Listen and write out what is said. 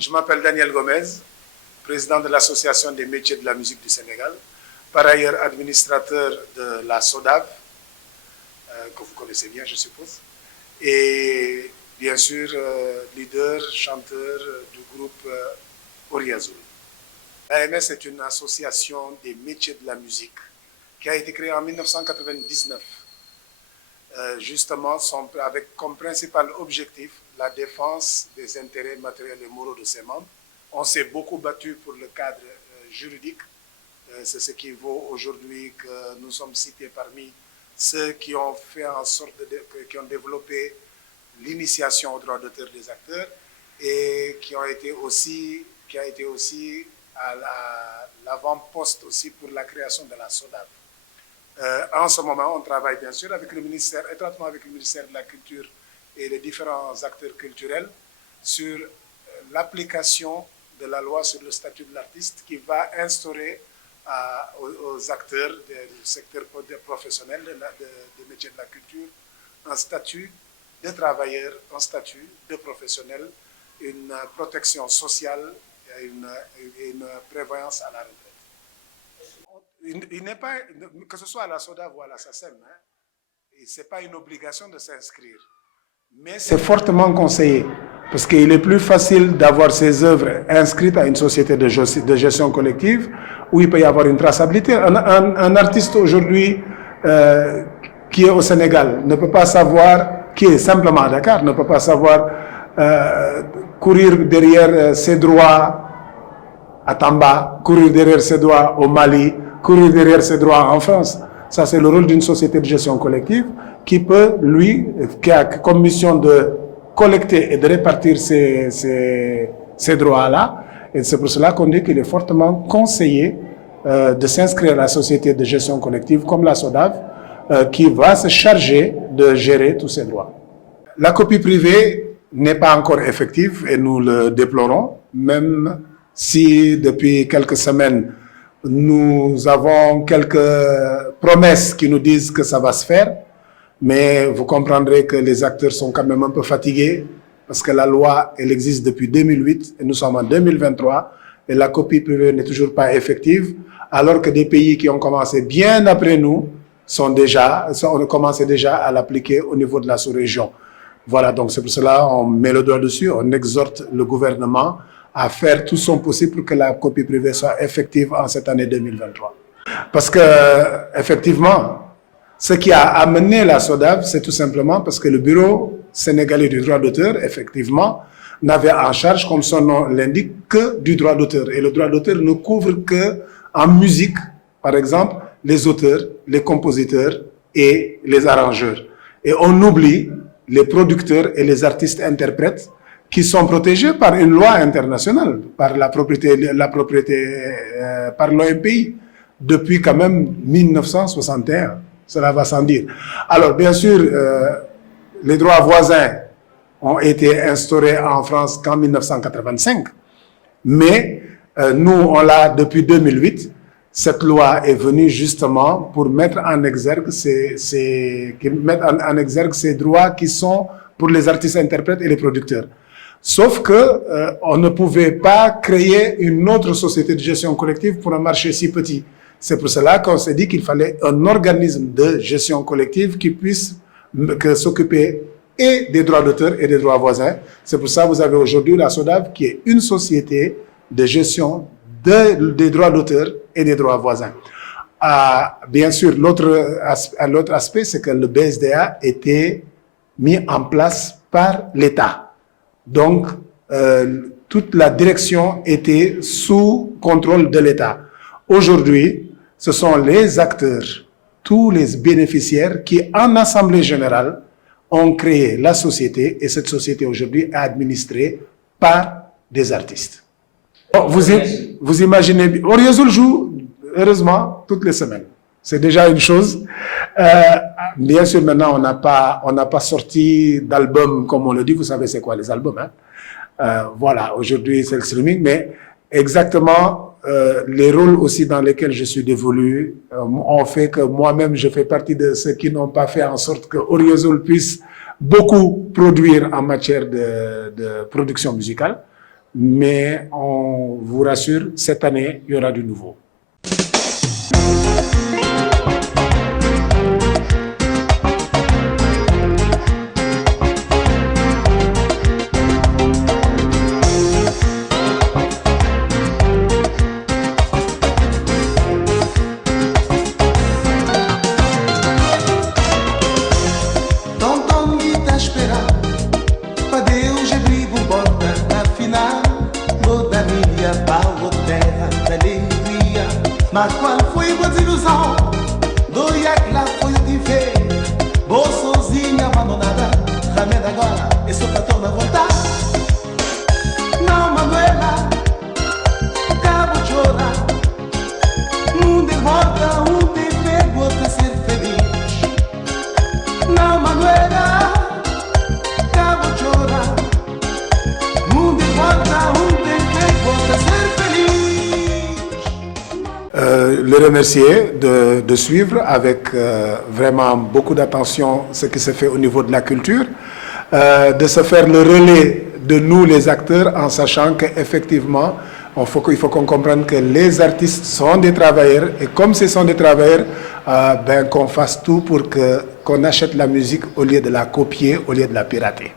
Je m'appelle Daniel Gomez, président de l'Association des métiers de la musique du Sénégal, par ailleurs administrateur de la SODAV, que vous connaissez bien, je suppose, et bien sûr leader, chanteur du groupe Oriazul. L'AMS est une association des métiers de la musique qui a été créée en 1999, justement avec comme principal objectif la défense des intérêts matériels et moraux de ses membres. On s'est beaucoup battu pour le cadre juridique. C'est ce qui vaut aujourd'hui que nous sommes cités parmi ceux qui ont fait en sorte qui ont développé l'initiation au droit d'auteur des acteurs et qui a été aussi à l'avant-poste aussi pour la création de la SODAV. En ce moment, on travaille bien sûr avec le ministère, étroitement avec le ministère de la Culture et les différents acteurs culturels sur l'application de la loi sur le statut de l'artiste qui va instaurer aux acteurs du secteur professionnel des métiers de la culture un statut de travailleur, un statut de professionnel, une protection sociale et une prévoyance à la retraite. Il n'est pas, que ce soit à la SODAV ou à la SACEM, ce n'est pas une obligation de s'inscrire. Mais c'est fortement conseillé, parce qu'il est plus facile d'avoir ses œuvres inscrites à une société de gestion collective, où il peut y avoir une traçabilité. Un artiste aujourd'hui qui est au Sénégal ne peut pas savoir, qui est simplement à Dakar, ne peut pas savoir courir derrière ses droits à Tamba, courir derrière ses droits au Mali, courir derrière ses droits en France. Ça, c'est le rôle d'une société de gestion collective qui peut, qui a comme mission de collecter et de répartir ces droits-là. Et c'est pour cela qu'on dit qu'il est fortement conseillé de s'inscrire à la société de gestion collective comme la SODAV, qui va se charger de gérer tous ces droits. La copie privée n'est pas encore effective et nous le déplorons, même si depuis quelques semaines, nous avons quelques promesses qui nous disent que ça va se faire, mais vous comprendrez que les acteurs sont quand même un peu fatigués parce que la loi, elle existe depuis 2008 et nous sommes en 2023 et la copie privée n'est toujours pas effective, alors que des pays qui ont commencé bien après nous ont commencé déjà à l'appliquer au niveau de la sous-région. Voilà, donc c'est pour cela qu'on met le doigt dessus, on exhorte le gouvernement à faire tout son possible pour que la copie privée soit effective en cette année 2023. Parce que, effectivement, ce qui a amené la SODAV, c'est tout simplement parce que le Bureau sénégalais du droit d'auteur, effectivement, n'avait en charge, comme son nom l'indique, que du droit d'auteur. Et le droit d'auteur ne couvre qu'en musique, par exemple, les auteurs, les compositeurs et les arrangeurs. Et on oublie les producteurs et les artistes-interprètes qui sont protégés par une loi internationale, par par l'OMPI, depuis quand même 1961. Cela va sans dire. Alors, bien sûr, les droits voisins ont été instaurés en France qu'en 1985, mais nous, on l'a depuis 2008. Cette loi est venue justement pour mettre en exergue ces droits qui sont pour les artistes-interprètes et les producteurs. Sauf que on ne pouvait pas créer une autre société de gestion collective pour un marché si petit. C'est pour cela qu'on s'est dit qu'il fallait un organisme de gestion collective qui puisse s'occuper et des droits d'auteur et des droits voisins. C'est pour ça que vous avez aujourd'hui la SODAV qui est une société de gestion des droits d'auteur et des droits voisins. Bien sûr, l'autre aspect, c'est que le BSDA était mis en place par l'État. Donc, toute la direction était sous contrôle de l'État. Aujourd'hui, ce sont les acteurs, tous les bénéficiaires qui, en assemblée générale, ont créé la société et cette société aujourd'hui est administrée par des artistes. Vous imaginez, Oriazul joue, heureusement, toutes les semaines. C'est déjà une chose. Bien sûr, maintenant, on n'a pas sorti d'album, comme on le dit. Vous savez, c'est quoi les albums, hein? Voilà, aujourd'hui, c'est le streaming. Mais exactement, les rôles aussi dans lesquels je suis dévolu ont fait que moi-même, je fais partie de ceux qui n'ont pas fait en sorte que Oriazul puisse beaucoup produire en matière de production musicale. mais on vous rassure, cette année, il y aura du nouveau. Mas qual foi a desilusão? Do Iacla foi o que fez. Vou sozinha, abandonada. Rameda agora, eu sou pra toda vontade. Não, Manuela, acabo de chorar. Mundo em volta, um tem pego pra ser feliz. Não, Manuela, acabo de chorar. Mundo em volta, um tem pego pra ser feliz. Le remercier de suivre avec vraiment beaucoup d'attention ce qui se fait au niveau de la culture, de se faire le relais de nous les acteurs en sachant qu'effectivement il faut qu'on comprenne que les artistes sont des travailleurs et comme ce sont des travailleurs, qu'on fasse tout pour qu'on achète la musique au lieu de la copier, au lieu de la pirater.